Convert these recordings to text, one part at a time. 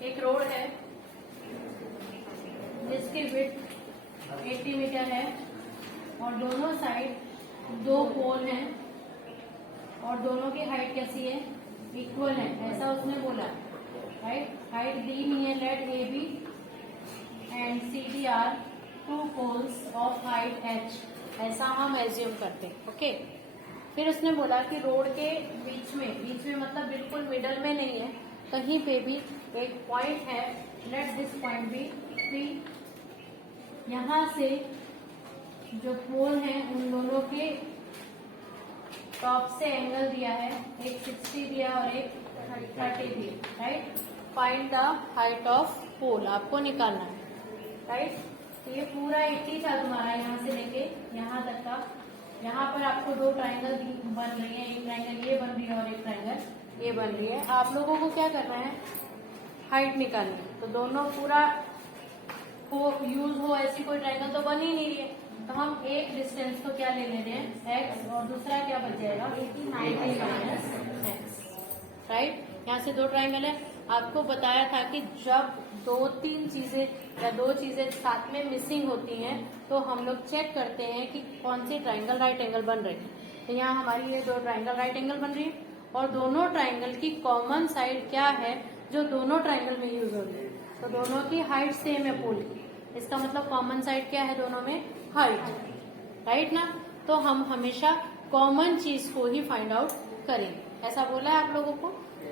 एक रोड है जिसकी विड्थ 80 मीटर है और दोनों साइड 2 पोल हैं और दोनों की हाइट कैसी है, इक्वल है, ऐसा उसने बोला, राइट। हाइट दी हुई है, let A B and C D are 2 poles of height h, ऐसा हम एज्यूम करते हैं, ओके। फिर उसने बोला कि रोड के बीच में मतलब बिल्कुल मिडल में नहीं है, कहीं पे भी एक पॉइंट है, let this point be P। यहाँ से जो पोल हैं उन दोनों के टॉप से एंगल दिया है, एक 60 दिया और एक 30 दिया, right. Find the height of pole आपको निकालना है, राइट। तो ये पूरा 80 था तुम्हारा, यहाँ से लेके यहाँ तक का। यहाँ पर आपको 2 ट्राइंगल बन रही है, एक ट्राइंगल ये बन रही है और एक ट्राइंगल ये बन रही है। आप लोगों को क्या करना है, हाइट निकालनी है। तो दोनों पूरा को यूज हो ऐसी कोई ट्राइंगल तो बन ही नहीं रही है, तो हम एक डिस्टेंस को क्या ले लेते हैं, x, और दूसरा क्या बच जाएगा 80 माइनस x, राइट। यहाँ से 2 ट्राइंगल है। आपको बताया था कि जब 2-3 चीजें या 2 चीजें साथ में मिसिंग होती हैं तो हम लोग चेक करते हैं कि कौन सी ट्राइंगल राइट एंगल बन रही है। तो यहाँ हमारी ये 2 ट्राइंगल राइट एंगल बन रही है और दोनों ट्राइंगल की कॉमन साइड क्या है जो दोनों ट्राइंगल में यूज हो रही है, तो दोनों की हाइट सेम है पोल की। इसका मतलब कॉमन साइड क्या है दोनों में, हाइट, राइट ना। तो हम हमेशा कॉमन चीज को ही फाइंड आउट करेंगे, ऐसा बोला है आप लोगों को,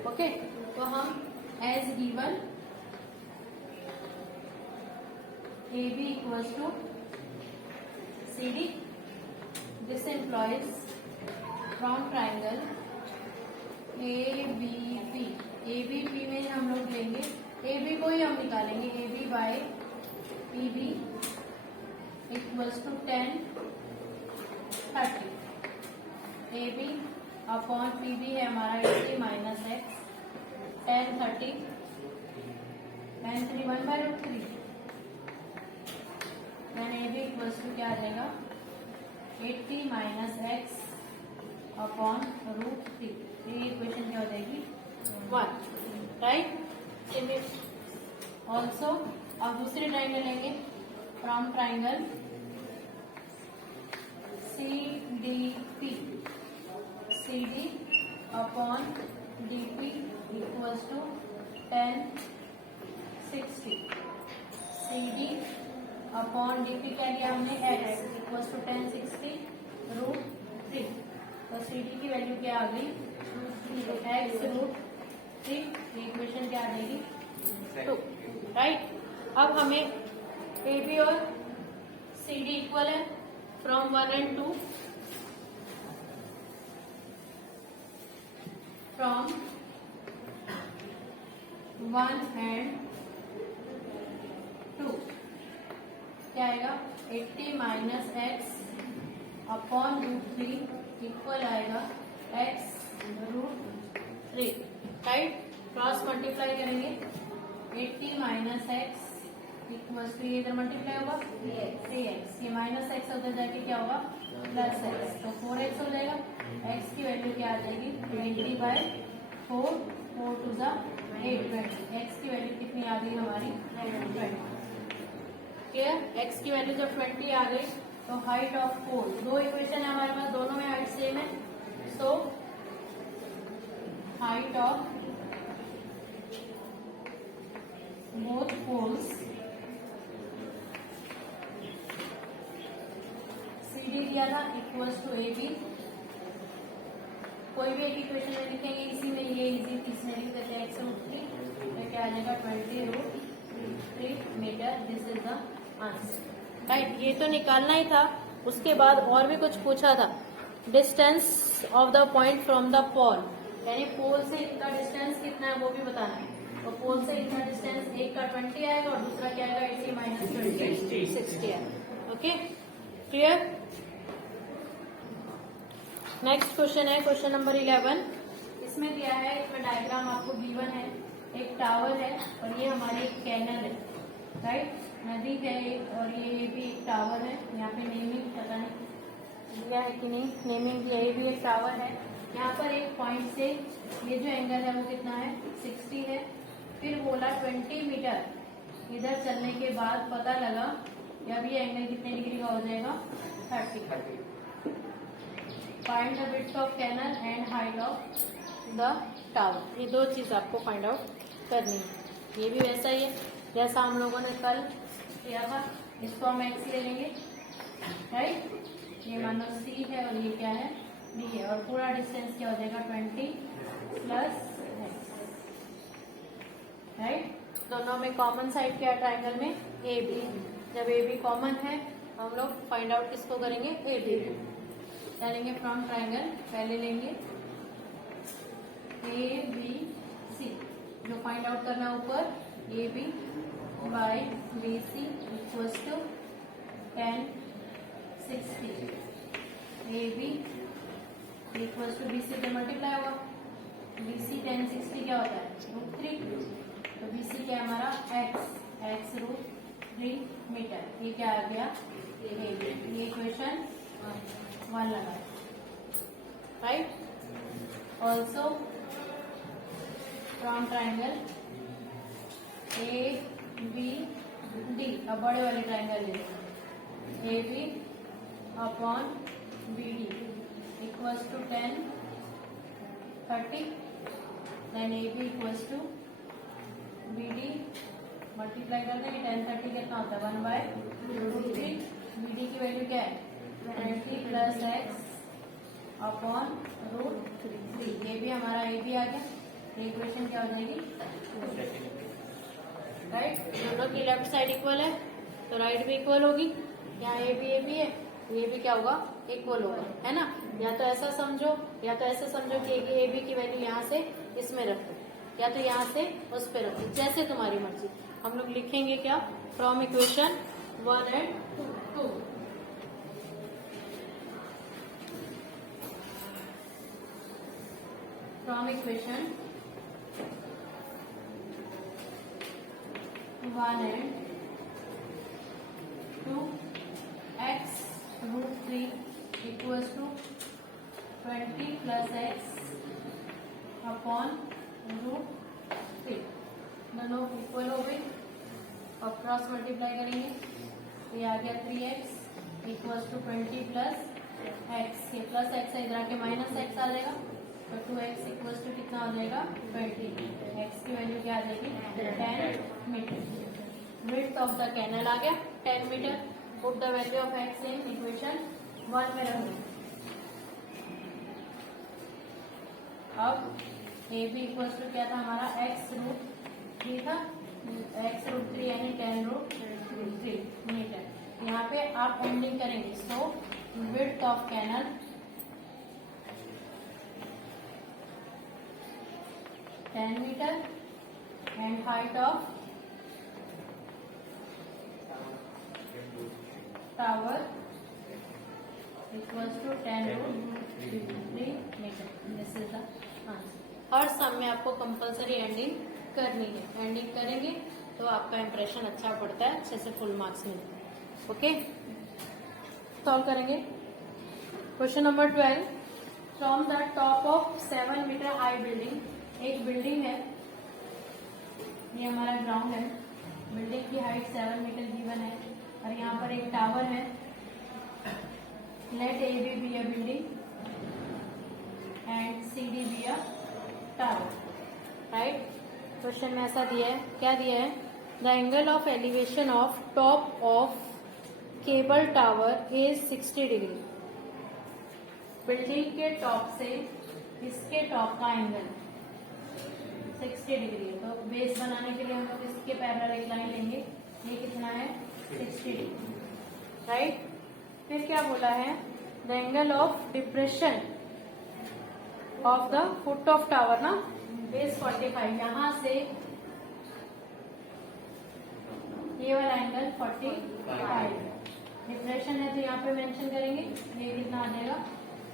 ओके। तो हम as given A B equals to C D, this implies from triangle A B P में हम लोग लेंगे ए बी को ही हम निकालेंगे, A B by P B equals to 10 30, A B upon P B है हमारा 80 minus x, 10 30 10 3 1/√3, then A B equals to क्या आ जाएगा 80 माइनस एक्स अपॉन √3, ये इक्वेशन क्या हो जाएगी 1, राइट। ऑल्सो अब दूसरी ट्राइंगल लेंगे from triangle C D upon D P equals to 10 60, C D upon D P क्या लिया हमने x इक्वल्स टू 10 60 √3, तो सी डी की वैल्यू क्या आ गई x √3, इक्वेशन क्या आ जाएगी 2, राइट। अब हमें ए बी और सी डी इक्वल है फ्रॉम 1 and 2, फ्रॉम 1 and 2 क्या आएगा 80 माइनस एक्स अपॉन √3 इक्वल आएगा x √3, राइट। क्रॉस मल्टीप्लाई करेंगे 80 माइनस एक्स इक्वल्स टू ये इधर मल्टीप्लाई होगा 3x, ये माइनस एक्स उधर जाके क्या होगा प्लस एक्स, तो 4x हो जाएगा। x की वैल्यू क्या आ जाएगी 20/4, 4 to the 8 20, x की वैल्यू कितनी आ गई हमारी 20, क्लियर। x की वैल्यू जब 20 आ गई तो हाइट ऑफ पोल, 2 इक्वेशन है हमारे पास, दोनों में हाइट सेम है, so height of both poles CD दिया था इक्वल्स टू ए बी, कोई भी एक इक्वेशन में लिखेंगे, इसी में ये इजी इसमें लिख देते हैं x √3, तो क्या आ जाएगा 20√3 metre, this is the answer, right. ये तो निकालना ही था। उसके बाद और भी कुछ पूछा था, distance of the point from the pole, यानी पोल से इनका डिस्टेंस कितना है वो भी बताना है। तो पोल से इतना डिस्टेंस, एक का 20 आएगा और दूसरा क्या आएगा 80 माइनस 20 60 आएगा, ओके, क्लियर। नेक्स्ट क्वेश्चन है क्वेश्चन नंबर 11। इसमें दिया है, इसमें डायग्राम आपको गिवन है, एक टावर है और ये हमारे एक कैनल है, राइट, नदी है एक, और ये भी एक टावर है। यहाँ पे नेमिंग पता नहीं दिया है कि नहीं, नेमिंग दिया, ये भी एक टावर है। यहाँ पर एक पॉइंट से ये जो एंगल है वो कितना है 60 है, फिर बोला 20 मीटर इधर चलने के बाद पता लगा कि अब ये एंगल कितने डिग्री का हो जाएगा 30। Find the width of canal and height of the tower. ये दो चीज आपको फाइंड आउट करनी है। ये भी वैसा ही है जैसा हम लोगों ने कल किया था। इसको हम एक्स ले लेंगे, राइट। ये मानो सी है और ये क्या है बी है, और पूरा डिस्टेंस क्या हो जाएगा 20 प्लस एक्स, राइट। दोनों में कॉमन साइड क्या है ट्राइंगल में ए बी। जब ए बी कॉमन है हम लोग फाइंड आउट किसको करेंगे ए बी करेंगे फ्रॉम ट्राइंगल। पहले लेंगे ए बी सी, जो फाइंड आउट करना ऊपर A B by B C equals to 10 60। A B equals to B C पे मल्टीप्लाई होगा। बी सी 10 60 क्या होता है √3, तो बी सी क्या है हमारा एक्स √3 मीटर। ये क्या आ गया ए बी। ये इक्वेशन 1 लगाए, right. Also from triangle A B D, अब बड़े वाले ट्राइंगल ले A B upon B D equals to 10 30, then A B equals to B D multiply कर देंगे 10 30 कितना होता है 1/√3। बी डी की वैल्यू क्या है 20 प्लस एक्स अपॉन √3। ये भी हमारा ए बी आ गया। इक्वेशन क्या हो जाएगी राइट। दोनों की लेफ्ट साइड इक्वल है तो राइट भी इक्वल होगी। यहाँ ए बी है, ये भी क्या होगा इक्वल होगा, है ना। या तो ऐसा समझो या तो ऐसे समझो कि ए बी की वैल्यू यहाँ से इसमें रखो, या तो यहाँ से उस पे रखो, जैसे तुम्हारी मर्जी। हम लोग लिखेंगे क्या from equation 1 and 2। From equation 1 and 2 x √3 equals to 20 plus x upon √3। दोनों इक्वल हो गई और क्रॉस मल्टीप्लाई करेंगे तो ये आ गया 3x equals to 20 plus x. ये प्लस एक्स है, इधर आके माइनस एक्स आ जाएगा तो 2x इक्वल्स टू कितना हो जाएगा 20। x की वैल्यू क्या आ जाएगी 10 meter. Width of the canal आ गया 10 meter. Put the value of X in equation 1 में रखेंगे। अब ए बी इक्वल्स टू क्या था हमारा x√3 था, x√3 यानी 10√3 मीटर। यहाँ पे आप एंडिंग करेंगे। So width of canal 10 meter and height of tower equals to 10√3 meter. This is the answer. हर सम में आपको कंपलसरी एंडिंग करनी है। एंडिंग करेंगे तो आपका इंप्रेशन अच्छा पड़ता है, अच्छे से फुल मार्क्स मिलते हैं। ओके, सॉल्व करेंगे। Question number 12। From the top of 7 metre high building, एक बिल्डिंग है, ये हमारा ग्राउंड है। बिल्डिंग की हाइट 7 मीटर गिवन है और यहाँ पर एक टावर है। Let A B be a building and C D be a tower, right. Question में ऐसा दिया है, क्या दिया है the angle of elevation of top of cable tower is 60 degree. Building के टॉप से इसके टॉप का एंगल 60 डिग्री है। तो बेस बनाने के लिए हम लोग इसके पैरेलल एक लाइन लेंगे। ये कितना है 60 डिग्री, राइट। फिर क्या बोला है the angle of depression of the foot of tower ना बेस 45। यहाँ से ये वाला एंगल 45 डिप्रेशन है तो यहाँ पे मेंशन करेंगे। ये कितना आ जाएगा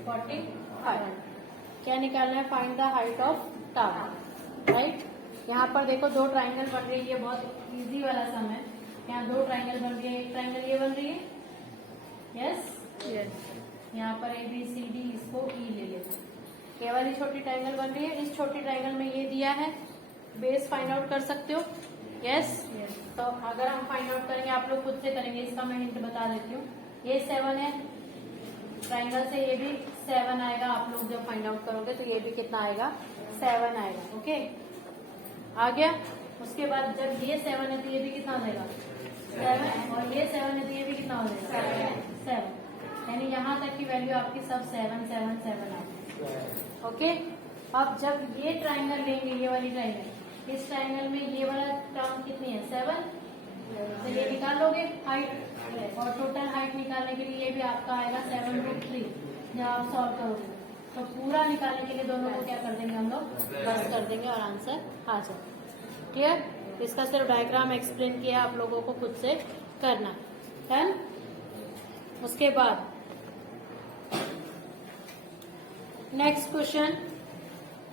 45। क्या निकालना है find the height of tower, right. यहाँ पर देखो दो ट्राइंगल बन रही है, ये बहुत इजी वाला सम है। यहाँ दो ट्राइंगल बन रही है, एक ट्राइंगल ये बन रही है, यस यस। यहाँ पर ए बी सी डी, इसको ई ले लेते। ये वाली छोटी ट्राइंगल बन रही है, इस छोटी ट्राइंगल में ये दिया है बेस फाइंड आउट कर सकते हो? यस। तो अगर हम फाइंड आउट करेंगे, आप लोग खुद से करेंगे, इसका मैं हिंट बता देती हूँ। ये 7 है, ट्राइंगल से ये भी 7 आएगा। आप लोग जब फाइंड आउट करोगे तो ये भी कितना आएगा? 7 आएगा। ओके, आ गया। उसके बाद जब ये 7 है तो ये भी कितना हो जाएगा? 7, और ये 7 है तो ये भी कितना हो जाएगा? 7। यानी यहाँ तक की वैल्यू आपकी सब 7 7 7 आएगी। ओके, अब जब ये ट्राइंगल लेंगे, ये वाली ट्राइंगल, इस ट्राइंगल में ये वाला टर्म कितनी है? 7। तो ये निकाल लोगे हाइट, और टोटल हाइट निकालने के लिए ये भी आपका आएगा 7√3 जब आप सॉल्व करोगे। तो पूरा निकालने के लिए दोनों को क्या कर देंगे हम लोग? बस कर देंगे और आंसर आ जाए। क्लियर? इसका सिर्फ डायग्राम एक्सप्लेन किया, आप लोगों को खुद से करना है। उसके बाद next question,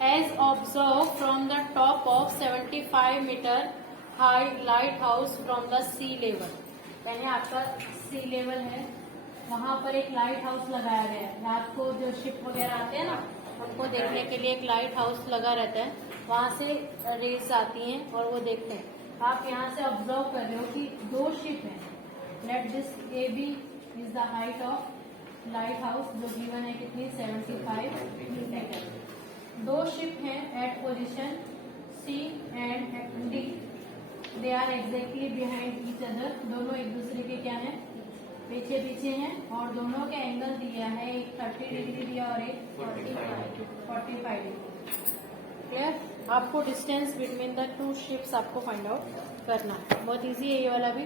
as observe from the top of 75 metre high light house from the sea level. यानी आपका सी लेवल है, वहां पर एक लाइट हाउस लगाया गया है। रात को जो शिप वगैरह आते हैं ना, उनको देखने के लिए एक लाइट हाउस लगा रहता है। वहां से रेस आती हैं और वो देखते हैं। आप यहाँ से ऑब्जर्व कर रहे हो कि 2 शिप हैं। Let this A B is the height of light house, जो गिवन है कितनी? 75 मीटर। 2 शिप हैं at position C and D. They are exactly behind each other. दोनों एक दूसरे के क्या है? पीछे पीछे हैं, और दोनों के एंगल दिया है, एक 30 डिग्री दिया और एक 45 डिग्री। क्लियर? आपको डिस्टेंस बिटवीन द 2 शिप्स आपको फाइंड आउट करना है। बहुत इजी है ये वाला भी,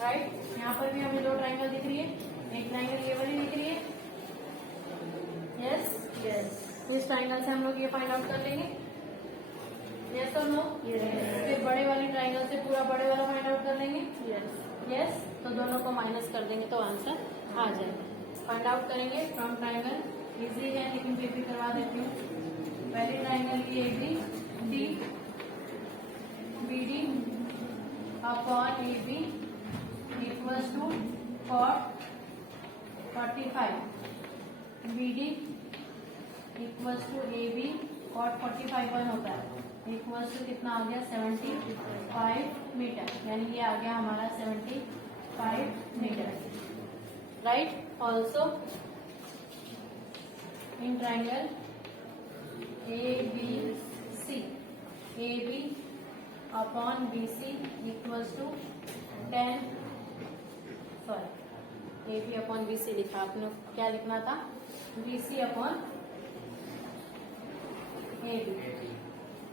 राइट? यहाँ पर भी हमें 2 ट्राइंगल दिख रही है, एक ट्राइंगल ये वाली दिख रही है। Yes yes. तो इस ट्राइंगल से हम लोग ये फाइंड आउट कर लेंगे। यस और नो? फिर बड़े वाली ट्राइंगल से पूरा बड़े वाला फाइंड आउट कर लेंगे। यस। तो दोनों को माइनस कर देंगे तो आंसर आ जाएगा। फाइंड आउट करेंगे फ्रॉम ट्राइंगल, इजी है लेकिन फिर भी करवा देती हूँ। पहली ट्राइंगल की A B D, B D upon A B equals to cot 45, B D equals to A B cot 45 1 होता है, इक्वल्स टू कितना आ गया? 75 मीटर। यानी ये आ गया हमारा 75 metre, right? Also in triangle A B C, A B upon B C equals to 10, sorry A B upon B C लिखा, आपने क्या लिखना था? B C upon A B,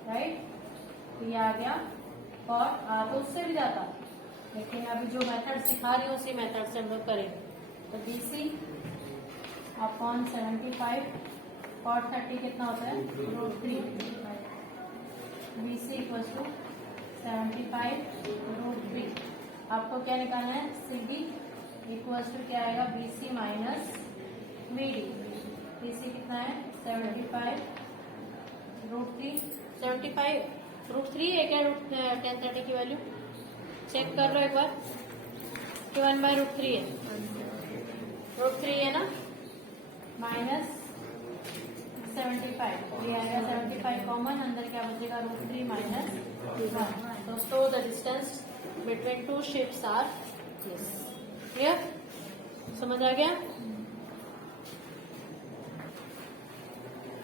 right? तो ये आ गया। और आ तो उससे भी जाता, लेकिन अभी जो मेथड सिखा रही हूँ उसी मेथड से हम लोग करेंगे। तो बी सी अपॉन 75 और 30 कितना होता है? √3। B C equals to 75√3। आपको क्या निकालना है? सी डी इक्वल्स टू क्या आएगा? B C minus B D. B C कितना है? 75√3। 75√3 है क्या? 1030 की वैल्यू चेक कर लो एक बार कि 1/√3 है। √3 है ना, माइनस 75, ये आएगा 75 कॉमन, अंदर क्या बचेगा? √3 माइनस 1। दोस्तों the distance between 2 ships are this. Clear? समझ आ गया?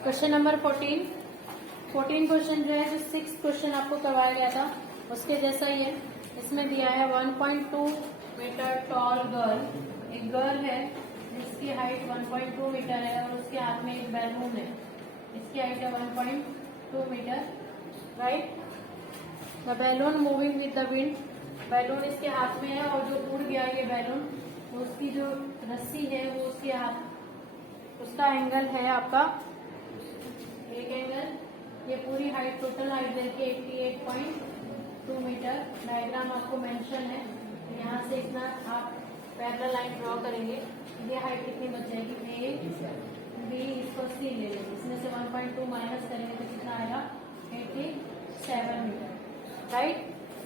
क्वेश्चन नंबर 14 क्वेश्चन जो है, जो 6th क्वेश्चन आपको करवाया गया था उसके जैसा ही है। इसमें दिया है 1.2 मीटर टॉल गर्ल, एक गर्ल है जिसकी हाइट 1.2 मीटर है और उसके हाथ में एक बैलून है, इसकी हाइट है 1.2 metre, right? The balloon moving with the wind, balloon इसके हाथ में है और जो उड़ गया ये बैलून, तो उसकी जो रस्सी है वो उसके हाथ, उसका एंगल है आपका एक एंगल, ये पूरी हाइट टोटल हाइट देखिए 88.2 मीटर। डायग्राम आपको मेंशन है, यहाँ से इतना आप पैरेलल लाइन ड्रॉ करेंगे, ये हाइट कितनी बच जाएगी? ए बी, इसको सी ले लेंगे, इसमें से 1.2 माइनस करेंगे तो कितना आएगा? 87 मीटर, राइट?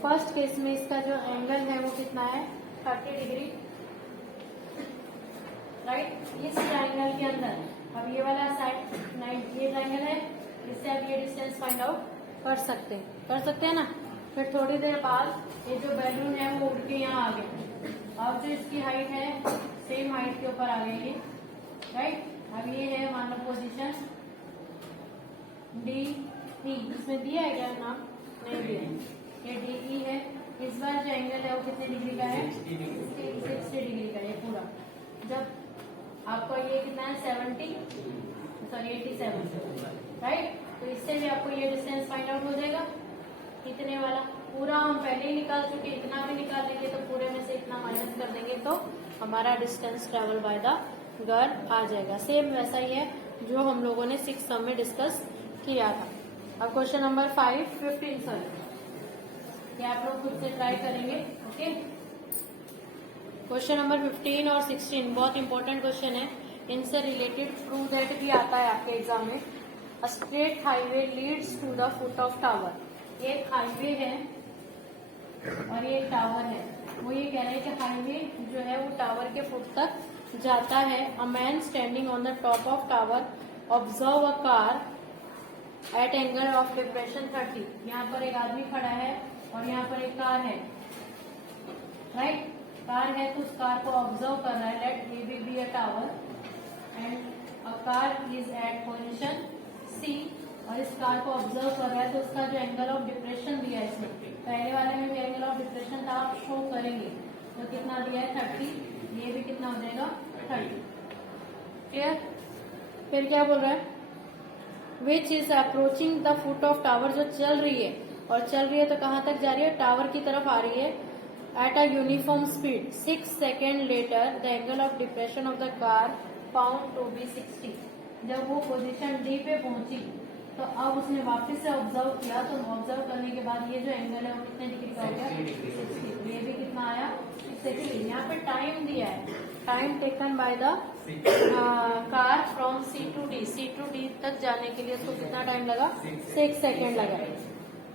फर्स्ट केस में इसका जो एंगल है वो कितना है? 30 डिग्री, राइट? इस ट्राइंगल के अंदर अब ये वाला साइड ये ट्राइंगल है, इससे आप ये डिस्टेंस फाइंड आउट कर सकते हैं। कर सकते हैं ना। फिर थोड़ी देर बाद ये जो बैलून है वो उड़ के यहाँ आ गया। अब जो इसकी हाइट है सेम हाइट के ऊपर आ गई ये, राइट। अब ये है मान लो पोजिशन डी ई, इसमें दिया है क्या नाम? नहीं दिया है। ये डी ई है। इस बार जो एंगल है वो कितने डिग्री का है? 60 डिग्री का। ये पूरा जब आपका ये कितना है 87, राइट। तो इससे भी आपको ये डिस्टेंस फाइंड आउट हो जाएगा। इतने वाला पूरा हम पहले ही निकाल चुके, इतना भी निकाल लेंगे तो पूरे में से इतना माइनस कर देंगे तो हमारा distance travel by the girl आ जाएगा। सेम वैसा ही है जो हम लोगों ने 6 सम में डिस्कस किया था। अब क्वेश्चन नंबर 15 सॉरी, ये आप लोग खुद से ट्राई करेंगे। ओके, क्वेश्चन नंबर 15 और 16 बहुत इंपॉर्टेंट क्वेश्चन है। इनसे रिलेटेड प्रूव दैट भी आता है आपके एग्जाम में। A straight highway leads to the foot of tower. ये एक हाईवे है और ये एक टावर है। वो ये कह रहे हैं कि हाईवे जो है वो टावर के फुट तक जाता है। A man standing on the top of tower observe a car eight angle of depression 30। यहाँ पर एक आदमी खड़ा है और यहाँ पर एक कार है, राइट। कार है तो उस कार को ऑब्जर्व कर रहा है। Let A will be a tower and a car is at position C, और इस कार को ऑब्जर्व कर रहा है तो उसका जो एंगल ऑफ डिप्रेशन दिया है इसमें, पहले वाले में भी एंगल ऑफ डिप्रेशन था, आप शो करेंगे तो कितना दिया है 30। ये भी कितना हो जाएगा 30। क्लियर। फिर क्या बोल रहा है? Which is approaching the foot of tower, जो चल रही है और चल रही है तो कहाँ तक जा रही है? टावर की तरफ आ रही है। At a uniform speed 6 second later the angle of depression of the car found to be 60। जब वो पोजीशन डी पे पहुंची तो अब उसने वापस से ऑब्जर्व किया, तो ऑब्जर्व करने के बाद ये जो एंगल है वो कितने डिग्री का हो गया? 60। ये भी कितना आया? 60। यहाँ पे टाइम दिया है, time taken by the car from C to D. C to D तक जाने के लिए उसको कितना टाइम लगा? 6 सेकेंड लगा,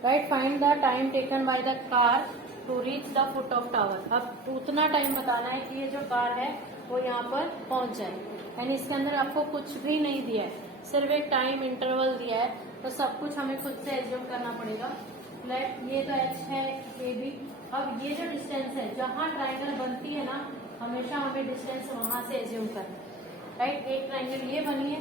right. Find the time taken by the car to reach the foot of tower. अब उतना टाइम बताना है कि ये जो कार है वो यहाँ पर पहुंच जाए। यानी इसके अंदर आपको कुछ भी नहीं दिया है, सिर्फ एक टाइम इंटरवल दिया है, तो सब कुछ हमें खुद से एज्यूम करना पड़ेगा। लेट ये तो एच है, ए बी। अब ये जो डिस्टेंस है, जहाँ ट्राइंगल बनती है ना, हमेशा हमें डिस्टेंस वहां से एज्यूम करना है, राइट। एक ट्राइंगल ये बनी है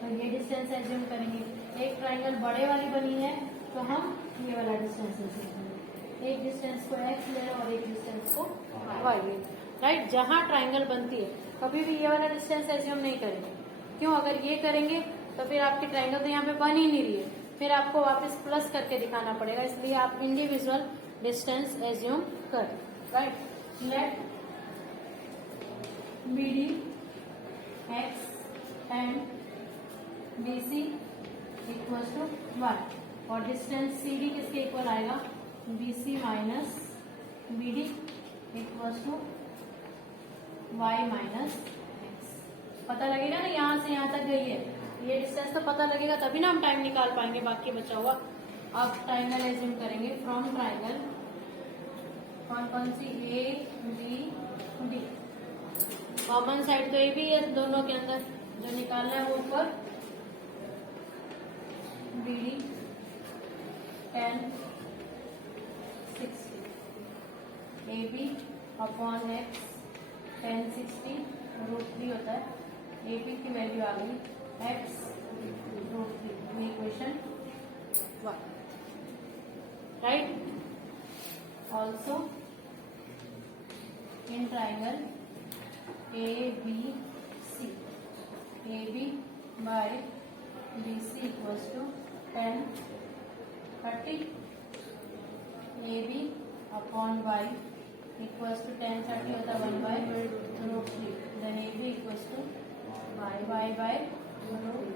तो ये डिस्टेंस एज्यूम करेंगे। एक ट्राइंगल बड़े वाली बनी है तो हम ये वाला डिस्टेंस एज्यूम करेंगे। एक डिस्टेंस को एक्स ले लो और एक डिस्टेंस को वाई ले, राइट। जहाँ ट्राइंगल बनती है कभी भी ये वाला डिस्टेंस एज्यूम नहीं करेंगे। क्यों? अगर ये करेंगे तो फिर आपकी ट्राइंगल तो यहाँ पे बन ही नहीं रही है, फिर आपको वापस प्लस करके दिखाना पड़ेगा। इसलिए आप इंडिविजुअल डिस्टेंस एज्यूम कर, right. Let B D x and B C equal to 1 और डिस्टेंस सी डी किसके इक्वल आएगा? B C minus B D equal to y minus x. पता लगेगा ना, यहाँ से यहाँ तक गई है, ये डिस्टेंस तो पता लगेगा तभी ना हम टाइम निकाल पाएंगे बाकी बचा हुआ। अब ट्राइंगल एज्यूम करेंगे। फ्रॉम ट्राइंगल कौन कौन सी? A B D. Common side तो ए बी है दोनों के अंदर, जो निकालना है वो ऊपर B D 10 60 A B upon x 10 60 √3 होता है। ए बी की वैल्यू आ गई x √3, equation 1, right. Also in triangle A B C, A B by B C equals to 10 30, A B upon y equals to 10 30 होता है 1 by √3, then A B equals to y by √3।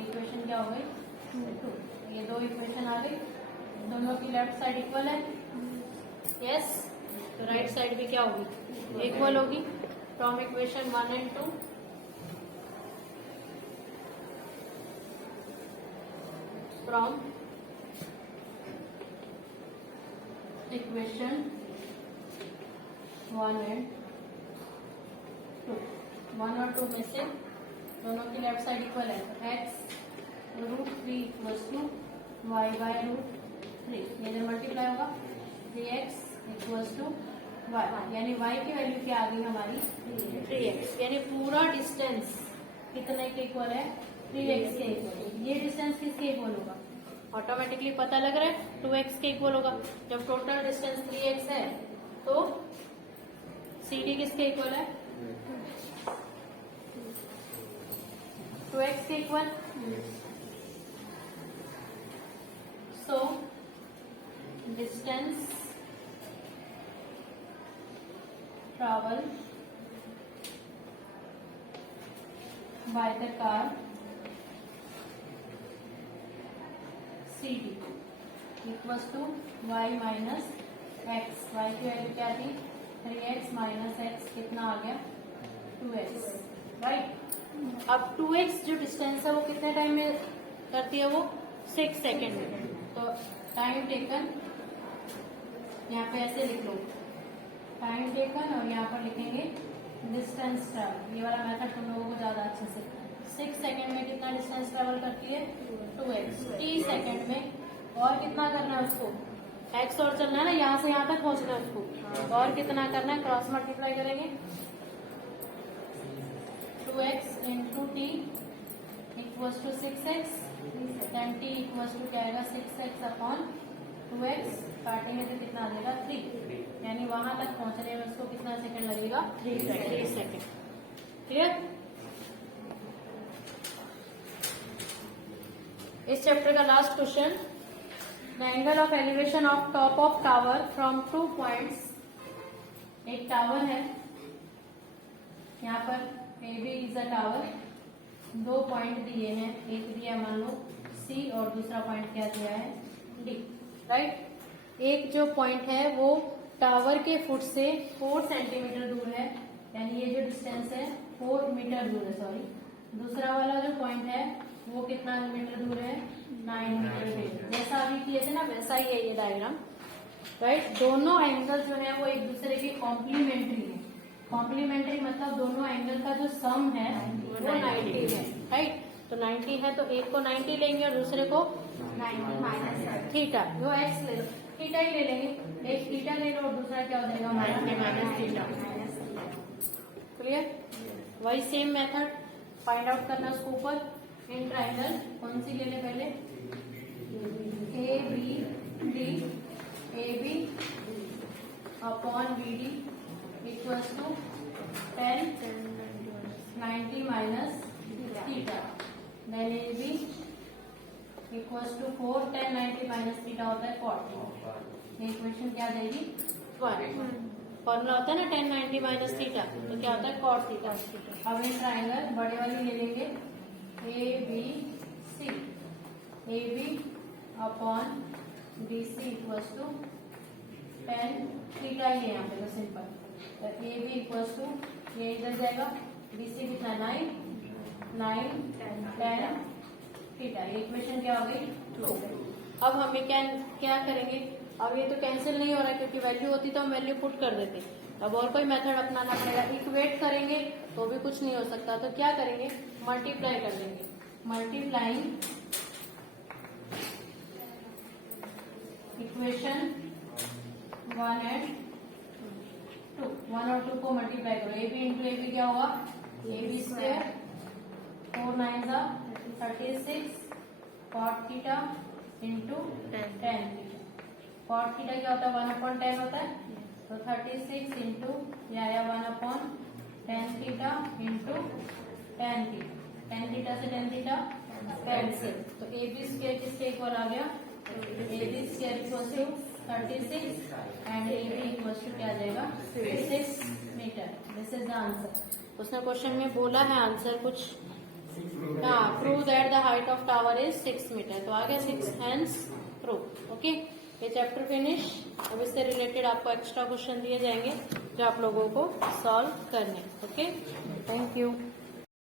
Equation क्या हो गई? 2। ये दो equation आ गई, दोनों की लेफ्ट साइड इक्वल है, यस। तो राइट साइड भी क्या होगी? इक्वल होगी। From equation 1 and 2 from equation 1 and 2, 1 और 2 में से दोनों की लेफ्ट साइड इक्वल है, तो x √3 equals to y by √3, इधर मल्टीप्लाई होगा 3x इक्वल्स टू वाई, यानी वाई की वैल्यू क्या आ गई हमारी 3x, यानी पूरा डिस्टेंस कितने के इक्वल है 3x के इक्वल। ये डिस्टेंस किसके इक्वल होगा, ऑटोमेटिकली पता लग रहा है 2x के इक्वल होगा। जब टोटल डिस्टेंस 3x है तो CD किसके इक्वल है 2x के equal. So distance travel by the car CD equals to y minus x, y की वैल्यू क्या थी 3x माइनस एक्स, कितना आ गया 2x, राइट। अब 2x जो डिस्टेंस है वो कितने टाइम में करती है, वो 6 सेकेंड में। तो टाइम टेकन यहाँ पे ऐसे लिख लो, टाइम टेकन, और यहाँ पर लिखेंगे डिस्टेंस ट्रैवल। ये वाला मेथड तुम लोगों को ज्यादा अच्छे से, 6 सेकेंड में कितना डिस्टेंस ट्रैवल करती है 2x, 3 सेकेंड में और कितना करना है उसको x और चलना है ना, यहाँ से यहाँ तक पहुंचना है उसको, और कितना करना है क्रॉस मल्टीप्लाई करेंगे 2x into T equals to 6x, then t equals to क्या आएगा 6x अपॉन 2x, काटेंगे तो कितना आ जाएगा 3, यानी वहां तक पहुंचने में उसको कितना सेकंड लगेगा 3 सेकंड। क्लियर। इस चैप्टर का last question, the angle of elevation of top of tower from 2 points. एक टावर है यहाँ पर, A B is a tower, 2 point दिए हैं, एक दिया मान लो C और दूसरा पॉइंट क्या दिया है D, राइट। एक जो पॉइंट है वो टावर के फुट से 4 सेंटीमीटर दूर है, यानी ये जो डिस्टेंस है 4 मीटर दूर है, सॉरी। दूसरा वाला जो पॉइंट है वो कितना मीटर दूर है 9 मीटर दूर। जैसा अभी किए थे ना वैसा ही है ये डायग्राम, राइट। दोनों एंगल जो है वो एक दूसरे के कॉम्प्लीमेंट्री है। कॉम्प्लीमेंट्री मतलब दोनों एंगल का जो सम है वो 90 है, राइट। तो 90 है तो एक को 90 लेंगे और दूसरे को 90 माइनस थीटा, वो एक्स ले लो, थीटा ही ले लेंगे, एक थीटा ले लो और दूसरा क्या हो जाएगा माइनस थीटा। क्लियर। वही सेम मेथड फाइंड आउट करना उसको ऊपर। इन ट्राइंगल कौन सी ले ले पहले, A B D, A B upon B D equals to 10 90 minus theta, then A B equals to 4 10 90 minus theta होता है 40। ये इक्वेशन क्या देगी 12। फॉर्मूला होता है ना 10 90 माइनस थीटा, तो क्या होता है cos थीटा। अब इन ट्राइंगल बड़े वाली ले लेंगे, A B C, A B upon B C equals to 10 theta ही है यहाँ पे तो सिंपल, तो ए बी इक्वल्स टू ये इधर जाएगा, बी सी कितना 9 10 थीटा। ये इक्वेशन क्या हो गई 2। अब हमें क्या करेंगे, अब ये तो कैंसिल नहीं हो रहा क्योंकि वैल्यू होती तो हम वैल्यू पुट कर देते। अब और कोई मेथड अपनाना पड़ेगा, इक्वेट करेंगे तो भी कुछ नहीं हो सकता, तो क्या करेंगे मल्टीप्लाई कर देंगे, मल्टीप्लाइंग इक्वेशन 1 एंड 2, 1 और 2 को मल्टीप्लाई करो, A B into A B क्या हुआ A B square, 4 9 36 cot theta into 10 theta. cot theta क्या होता है 1/10 होता है, तो 36 इंटू ये आया 1/10 थीटा इंटू 10 थीटा, 10 थीटा से 10 थीटा कैंसिल, तो ए बी स्क्वायर किसके इक्वल आ गया, A B square equal to 36 and A B equal to क्या आ जाएगा 6 metre. This is the answer. उसने क्वेश्चन में बोला है आंसर कुछ, हाँ, prove that the height of tower is 6 metre, तो आ गया 6 हैंड्स प्रूव। ओके, ये चैप्टर फिनिश। अब इससे रिलेटेड आपको एक्स्ट्रा क्वेश्चन दिए जाएंगे जो आप लोगों को सॉल्व करने। Okay, thank you.